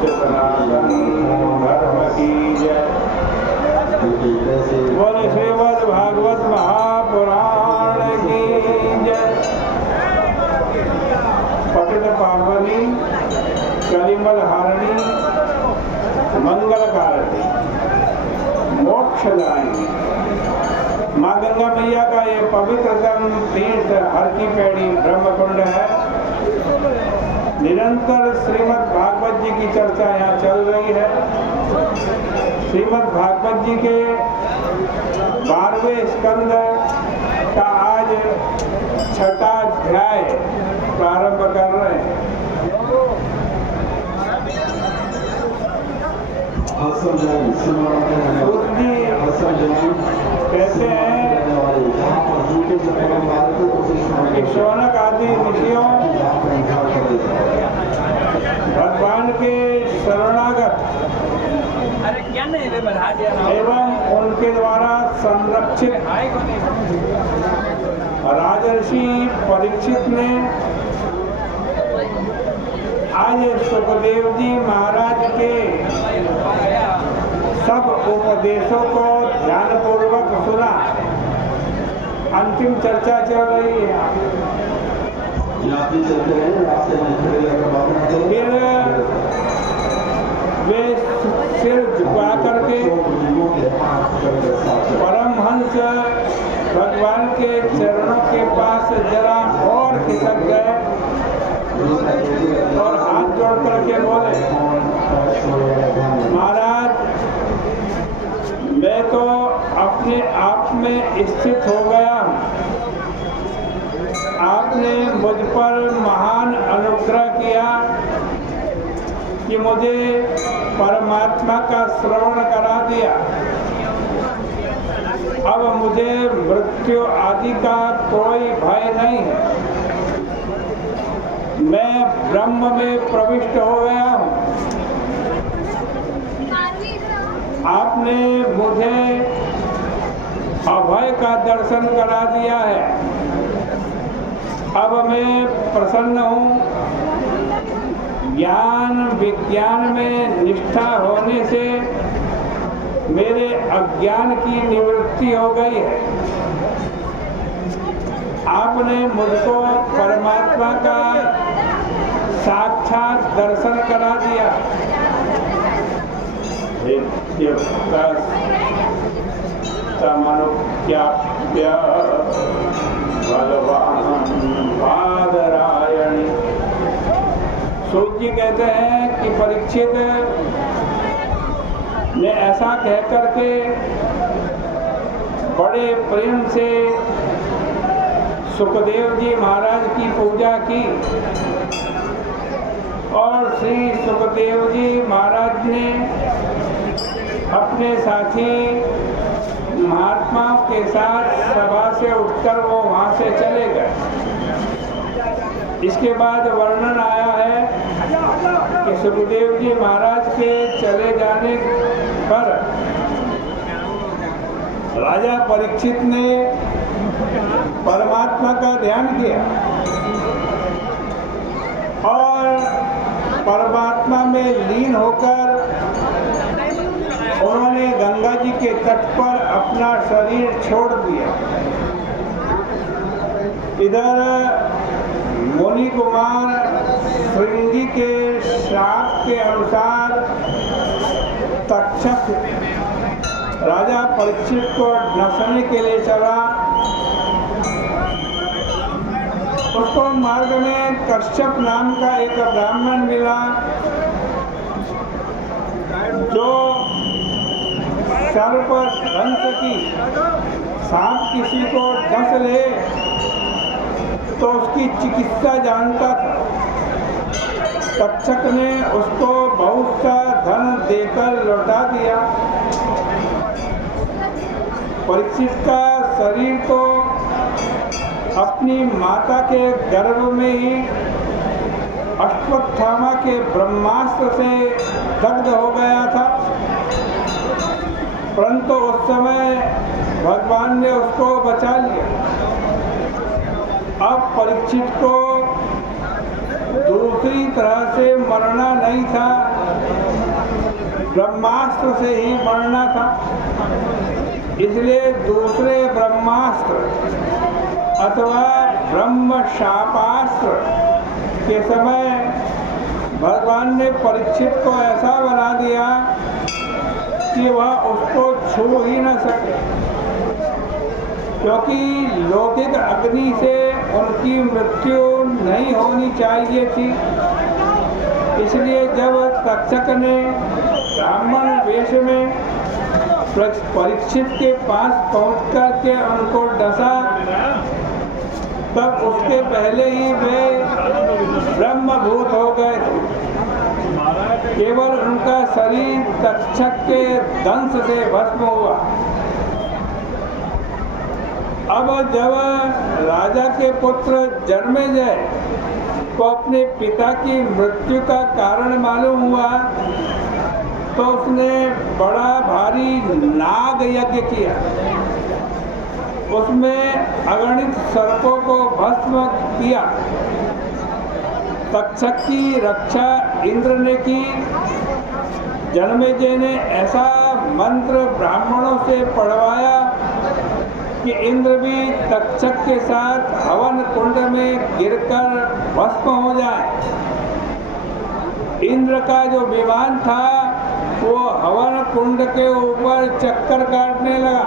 सनातन धर्म की जय। बोले श्रीमद् भागवत महापुराण की जय। पतित पावनी कलिमल हारिणी मंगलकारिणी मोक्षदायिनी माँ गंगा मैया का ये पवित्रतम तीर्थ हर की पैड़ी ब्रह्मकुंड है। निरंतर श्रीमद् भागवत जी की चर्चा यहाँ चल रही है। श्रीमद् भागवत जी के 12वें स्कंद का आज 6ठा अध्याय प्रारंभ कर रहे हैं। कहते हैं कि शौनक आदि ऋषियों भगवान के शरणागत एवं उनके द्वारा संरक्षित राजर्षि परीक्षित ने आज सुखदेव जी महाराज के सब उपदेशों को ध्यानपूर्वक सुना। अंतिम चर्चा चल रही है। फिर वे सिर झुका करके परमहंस भगवान के चरणों के पास जरा और खिसक गए और हाथ जोड़ करके बोले, महाराज मैं तो अपने आप में स्थित हो गया हूँ। आपने मुझ पर महान अनुग्रह किया कि मुझे परमात्मा का श्रवण करा दिया। अब मुझे मृत्यु आदि का कोई भय नहीं है। मैं ब्रह्म में प्रविष्ट हो गया हूँ। आपने मुझे अभय का दर्शन करा दिया है। अब मैं प्रसन्न हूँ। ज्ञान विज्ञान में निष्ठा होने से मेरे अज्ञान की निवृत्ति हो गई है। आपने मुझको परमात्मा का साक्षात दर्शन करा दिया। तमनुज्ञाप्य भगवान बादरायण। सूत जी कहते हैं कि परीक्षित ने ऐसा कहकर के बड़े प्रेम से सुखदेव जी महाराज की पूजा की और श्री सुखदेव जी महाराज ने अपने साथी महात्माओं के साथ सभा से उठकर वो वहाँ से चले गए। इसके बाद वर्णन आया है कि सुखदेव जी महाराज के चले जाने पर राजा परीक्षित ने परमात्मा का ध्यान किया और परमात्मा में लीन होकर उन्होंने गंगा जी के तट पर अपना शरीर छोड़ दिया। इधर मुनि कुमार श्रृंगी के श्राप के अनुसार तक्षक राजा परीक्षित को नसने के लिए चला। उसको मार्ग में कश्यप नाम का एक ब्राह्मण मिला जो सर्प दंश की सांप किसी को डस ले तो उसकी चिकित्सा जानता था। तक्षक ने उसको बहुत सा धन देकर लौटा दिया। परीक्षित का शरीर तो अपनी माता के गर्भ में ही अश्वत्थामा के ब्रह्मास्त्र से दग्ध हो गया था, परंतु उस समय भगवान ने उसको बचा लिया। अब परीक्षित को दूसरी तरह से मरना नहीं था, ब्रह्मास्त्र से ही मरना था। इसलिए दूसरे ब्रह्मास्त्र अथवा ब्रह्म शापास्त्र के समय भगवान ने परीक्षित को ऐसा बना दिया कि वह उसको छू ही न सके, क्योंकि लौकिक अग्नि से उनकी मृत्यु नहीं होनी चाहिए थी। इसलिए जब तक्षक ने ब्राह्मण वेश में परीक्षित के पास पहुंच कर के उनको डसा, तब उसके पहले ही वे ब्रह्मभूत हो गए थे। केवल उनका शरीर तक्षक के दंश से भस्म हुआ। अब जब राजा के पुत्र जन्मेजय को अपने पिता की मृत्यु का कारण मालूम हुआ, तो उसने बड़ा भारी नाग यज्ञ किया। उसमें अगणित सर्पों को भस्म किया। तक्षक की रक्षा इंद्र ने की। जन्मेजय ने ऐसा मंत्र ब्राह्मणों से पढ़वाया कि इंद्र भी तक्षक के साथ हवन कुंड में गिरकर भस्म हो जाए। इंद्र का जो विमान था वो हवन कुंड के ऊपर चक्कर काटने लगा।